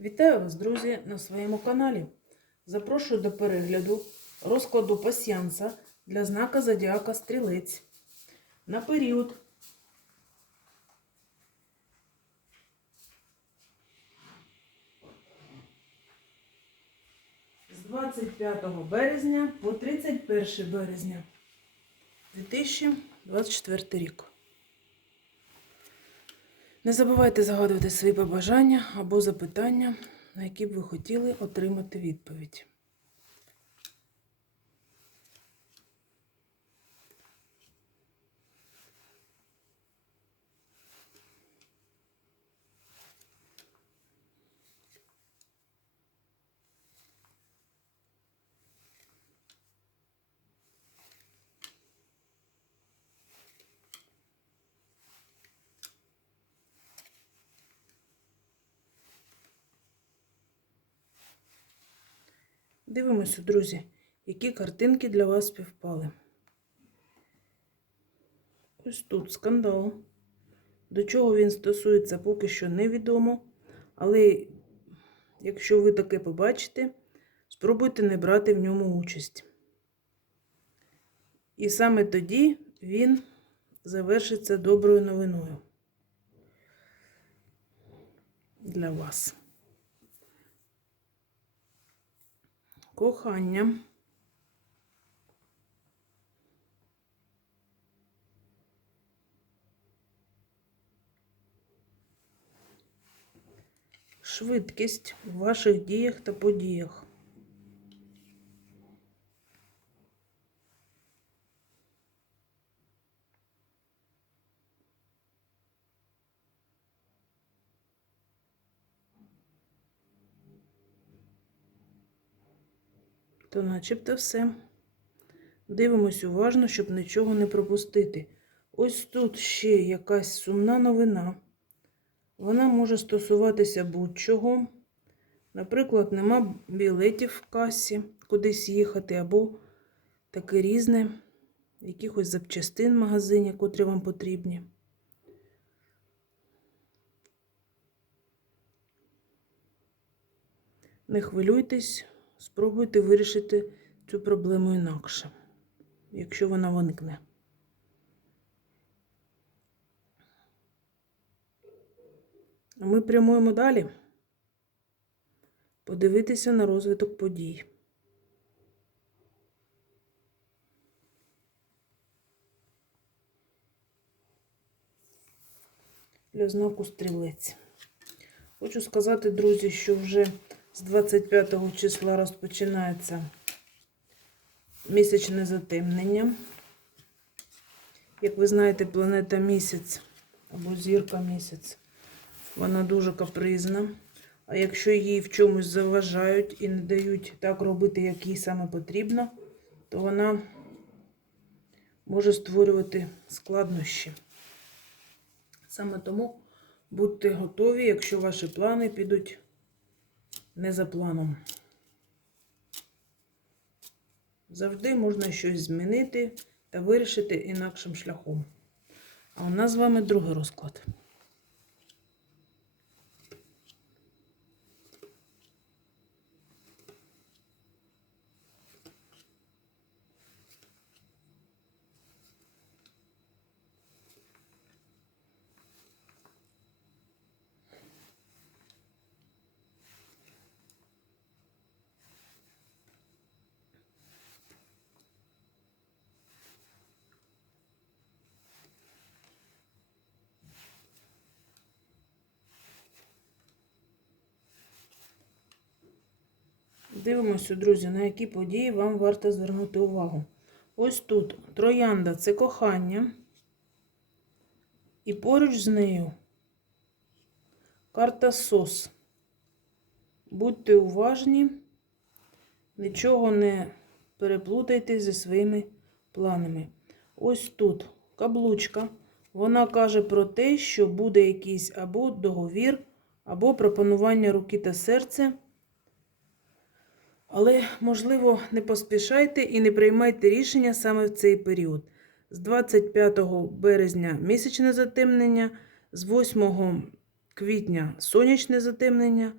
Вітаю вас, друзі, на своєму каналі. Запрошую до перегляду розкладу пасьянса для знака Зодіака Стрілець на період з 25 березня по 31 березня 2024 рік. Не забувайте загадувати свої побажання або запитання, на які б ви хотіли отримати відповідь. Дивимося, друзі, які картинки для вас співпали. Ось тут скандал. До чого він стосується, поки що невідомо. Але якщо ви таке побачите, спробуйте не брати в ньому участь. І саме тоді він завершиться доброю новиною для вас. Кохання. Швидкість в ваших діях та подіях. То начебто все. Дивимось уважно, щоб нічого не пропустити. Ось тут ще якась сумна новина. Вона може стосуватися будь-чого. Наприклад, нема білетів в касі кудись їхати, або таке різне, якихось запчастин в магазині, котрі вам потрібні. Не хвилюйтесь, спробуйте вирішити цю проблему інакше, якщо вона виникне. Ми прямуємо далі. Подивитися на розвиток подій. Для знаку стрілець. Хочу сказати, друзі, що вже з 25 числа розпочинається місячне затемнення. Як ви знаєте, планета місяць або зірка місяць, вона дуже капризна. А якщо їй в чомусь заважають і не дають так робити, як їй саме потрібно, то вона може створювати складнощі. Саме тому будьте готові, якщо ваші плани підуть не за планом. Завжди можна щось змінити та вирішити інакшим шляхом. А у нас з вами другий розклад. Дивимося, друзі, на які події вам варто звернути увагу. Ось тут троянда це кохання. І поруч з нею карта СОС. Будьте уважні, нічого не переплутайте зі своїми планами. Ось тут каблучка. Вона каже про те, що буде якийсь або договір, або пропонування руки та серця. Але, можливо, не поспішайте і не приймайте рішення саме в цей період. З 25 березня місячне затемнення, з 8 квітня сонячне затемнення,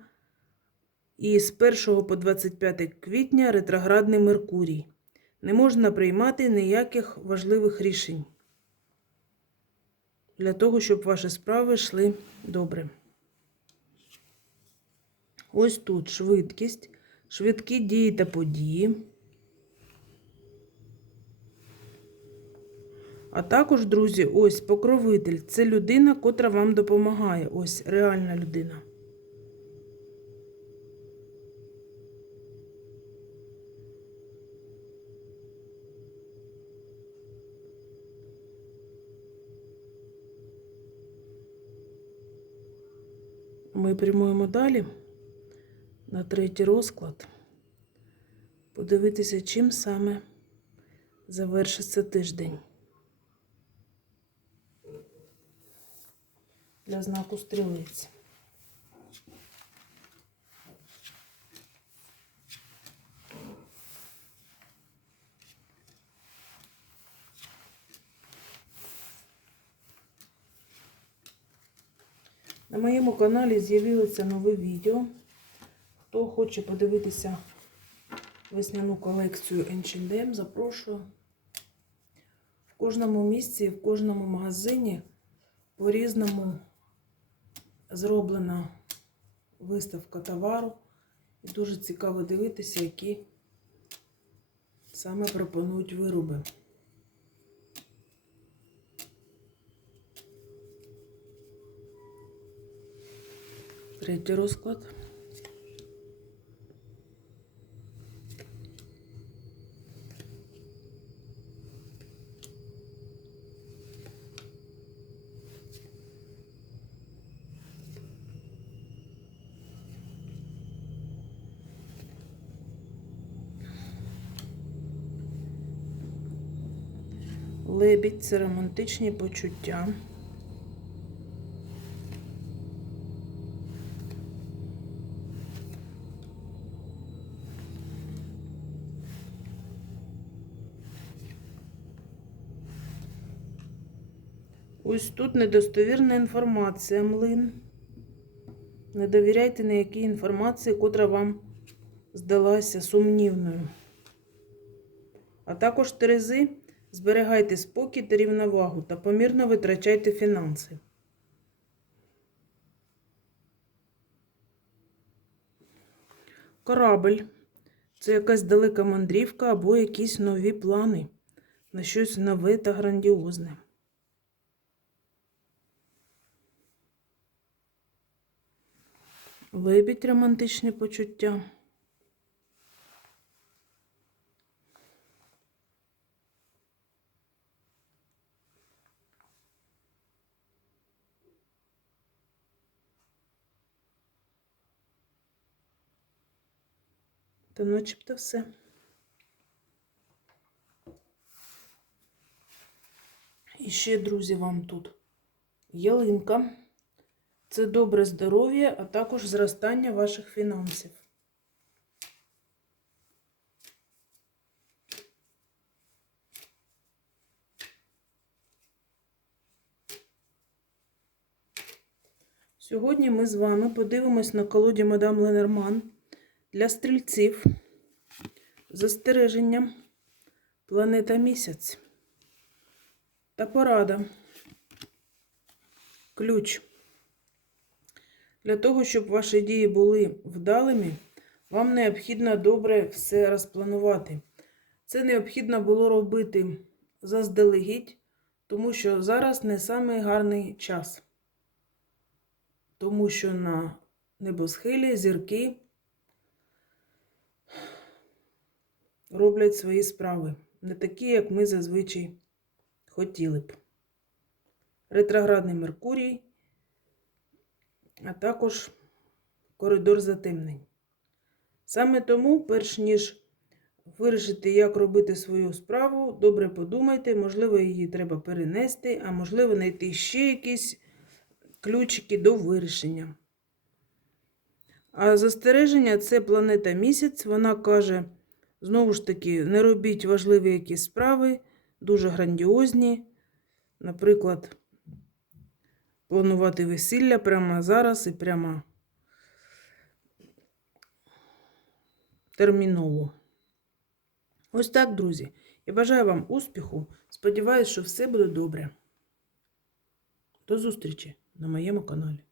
І з 1 по 25 квітня ретроградний Меркурій. Не можна приймати ніяких важливих рішень для того, щоб ваші справи йшли добре. Ось тут швидкість, швидкі дії та події. А також, друзі, ось покровитель. Це людина, котра вам допомагає. Ось реальна людина. Ми прямуємо далі на третій розклад. Подивитися, чим саме завершиться тиждень. Для знаку стрілиці. На моєму каналі з'явилося нове відео. Хто хоче подивитися весняну колекцію H&M, запрошую. В кожному місці, в кожному магазині по-різному зроблена виставка товару. І дуже цікаво дивитися, які саме пропонують вироби. Третій розклад. Лебідь це романтичні почуття. Ось тут недостовірна інформація, млин. Не довіряйте ніякій інформації, котра вам здалася сумнівною. А також Терези, зберігайте спокій та рівновагу та помірно витрачайте фінанси. Корабель це якась далека мандрівка або якісь нові плани на щось нове та грандіозне. Лебідь романтичні почуття. Та начебто все. І ще, друзі, вам тут ялинка. Це добре здоров'я, а також зростання ваших фінансів. Сьогодні ми з вами подивимось на колоді Мадам Ленерман для стрільців. Застереження. Планета місяць. Та порада. Ключ. Для того, щоб ваші дії були вдалими, вам необхідно добре все розпланувати. Це необхідно було робити заздалегідь, тому що зараз не самий гарний час. Тому що на небосхилі зірки роблять свої справи. Не такі, як ми зазвичай хотіли б. Ретроградний Меркурій а також коридор затемнень. Саме тому, перш ніж вирішити, як робити свою справу, добре подумайте, можливо, її треба перенести, а можливо, знайти ще якісь ключики до вирішення. А застереження це планета місяць. Вона каже, знову ж таки, не робіть важливі якісь справи, дуже грандіозні. Наприклад, планувати весілля прямо зараз і прямо терміново. Ось так, друзі. Я бажаю вам успіху. Сподіваюсь, що все буде добре. До зустрічі на моєму каналі.